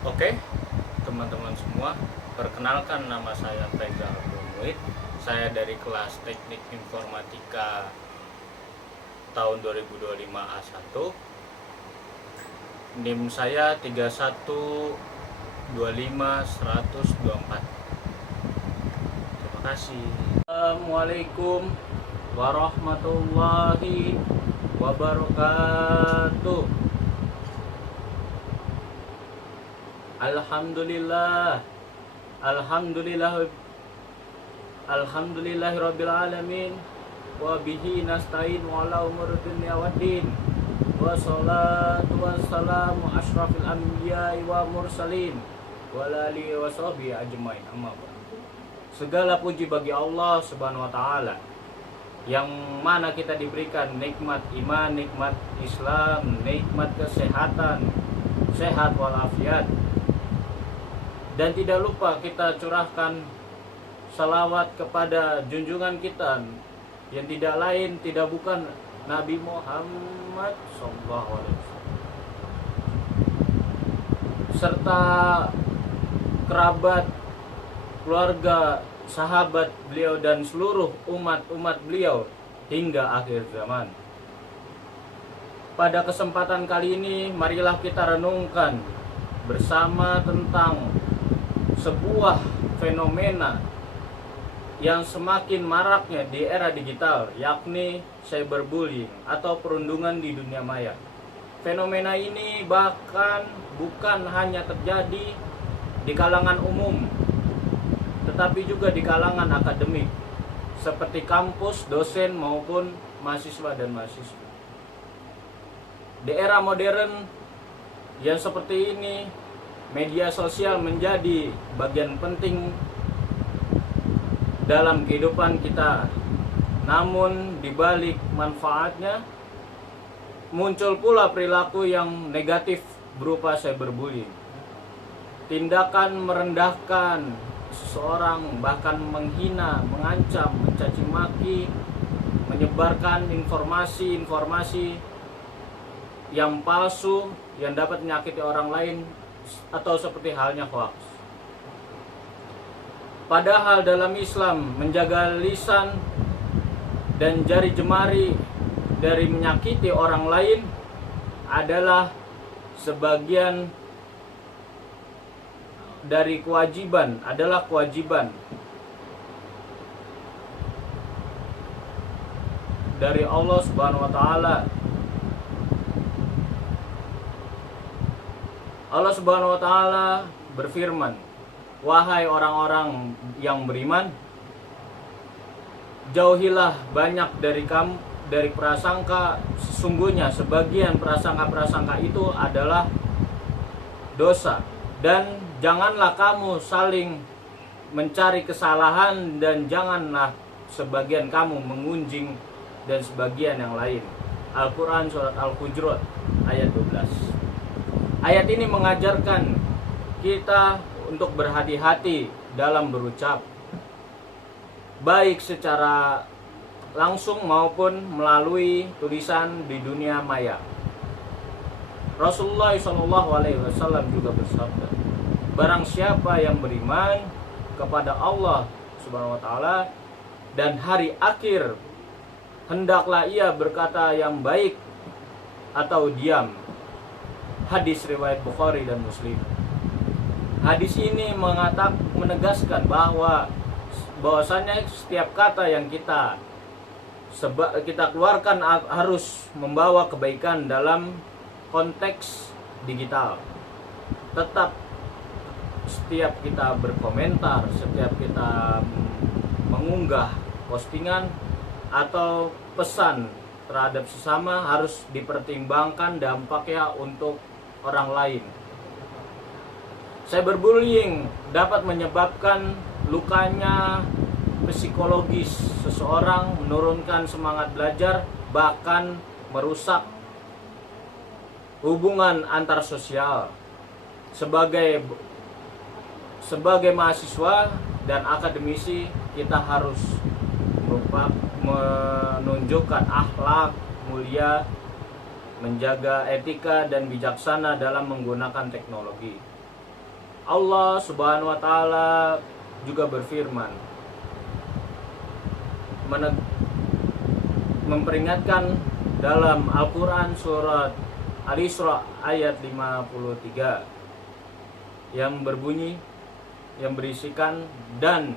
Oke, teman-teman semua, perkenalkan nama saya Tega Abdul. Saya dari kelas Teknik Informatika tahun 2025 A1. NIM saya 3125124. Terima kasih. Assalamualaikum warahmatullahi wabarakatuh. Alhamdulillah, Alhamdulillah, Alhamdulillahirabbil alamin, wa bihi nasta'in wa ala umuri dunya waddin, wa salatu wassalamu asyrafil anbiya'i wa mursalin, wa alihi wa sahbihi ajmain. Amma ba'd. Segala puji bagi Allah Subhanahu wa taala yang mana kita diberikan nikmat iman, nikmat Islam, nikmat kesehatan, sehat walafiat. Dan tidak lupa kita curahkan salawat kepada junjungan kita yang tidak lain tidak bukan Nabi Muhammad SAW, serta kerabat, keluarga, sahabat beliau dan seluruh umat beliau hingga akhir zaman. Pada kesempatan kali ini marilah kita renungkan bersama tentang sebuah fenomena yang semakin maraknya di era digital, yakni cyberbullying atau perundungan di dunia maya. Fenomena ini bahkan bukan hanya terjadi di kalangan umum, tetapi juga di kalangan akademik, seperti kampus, dosen maupun mahasiswa dan mahasiswa. Di era modern yang seperti ini, media sosial menjadi bagian penting dalam kehidupan kita. Namun di balik manfaatnya muncul pula perilaku yang negatif berupa cyberbullying. Tindakan merendahkan seseorang, bahkan menghina, mengancam, mencaci maki, menyebarkan informasi-informasi yang palsu yang dapat menyakiti orang lain atau seperti halnya hoax. Padahal dalam Islam menjaga lisan dan jari jemari dari menyakiti orang lain adalah sebagian dari kewajiban dari Allah Subhanahu wa taala. Allah Subhanahu wa taala berfirman, "Wahai orang-orang yang beriman, jauhilah banyak dari prasangka. Sesungguhnya sebagian prasangka-prasangka itu adalah dosa. Dan janganlah kamu saling mencari kesalahan, dan janganlah sebagian kamu mengunjing dan sebagian yang lain." Al-Quran Surat Al-Hujurat ayat 12. Ayat ini mengajarkan kita untuk berhati-hati dalam berucap, baik secara langsung maupun melalui tulisan di dunia maya. Rasulullah SAW juga bersabda, barang siapa yang beriman kepada Allah Subhanahu wa taala dan hari akhir, hendaklah ia berkata yang baik atau diam. Hadis riwayat Bukhari dan Muslim. Hadis ini menegaskan bahwasanya setiap kata yang kita keluarkan harus membawa kebaikan dalam konteks digital. Tetap setiap kita berkomentar, setiap kita mengunggah postingan atau pesan terhadap sesama harus dipertimbangkan dampaknya untuk orang lain. Cyberbullying dapat menyebabkan lukanya psikologis seseorang, menurunkan semangat belajar, bahkan merusak hubungan antar sosial. Sebagai mahasiswa dan akademisi, kita harus menunjukkan akhlak mulia, menjaga etika dan bijaksana dalam menggunakan teknologi. Allah Subhanahu wa taala juga berfirman memperingatkan dalam Al-Qur'an surat Al-Isra ayat 53 yang berbunyi, yang berisikan, dan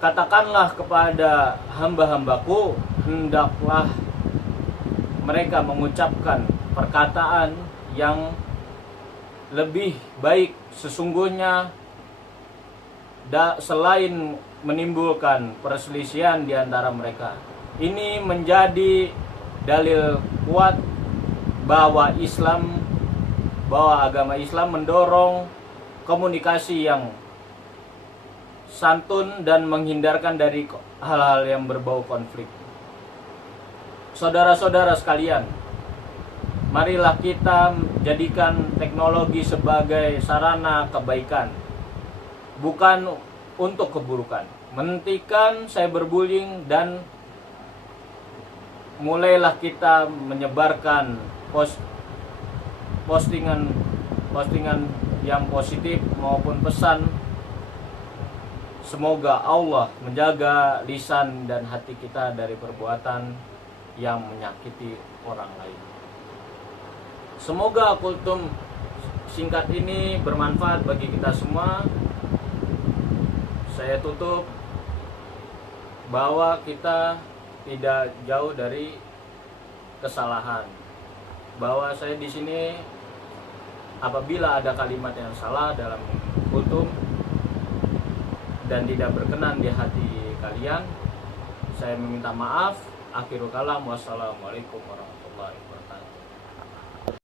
katakanlah kepada hamba-hambaku, hendaklah mereka mengucapkan perkataan yang lebih baik, sesungguhnya selain menimbulkan perselisihan di antara mereka. Ini menjadi dalil kuat bahwa agama Islam mendorong komunikasi yang santun dan menghindarkan dari hal-hal yang berbau konflik. Saudara-saudara sekalian, marilah kita jadikan teknologi sebagai sarana kebaikan, bukan untuk keburukan. Menghentikan cyberbullying dan mulailah kita menyebarkan postingan yang positif maupun pesan. Semoga Allah menjaga lisan dan hati kita dari perbuatan yang menyakiti orang lain. Semoga kultum singkat ini bermanfaat bagi kita semua. Saya tutup bahwa kita tidak jauh dari kesalahan. Bahwa saya di sini apabila ada kalimat yang salah dalam kultum dan tidak berkenan di hati kalian, saya meminta maaf. Akhirul kalam, wassalamualaikum warahmatullahi wabarakatuh.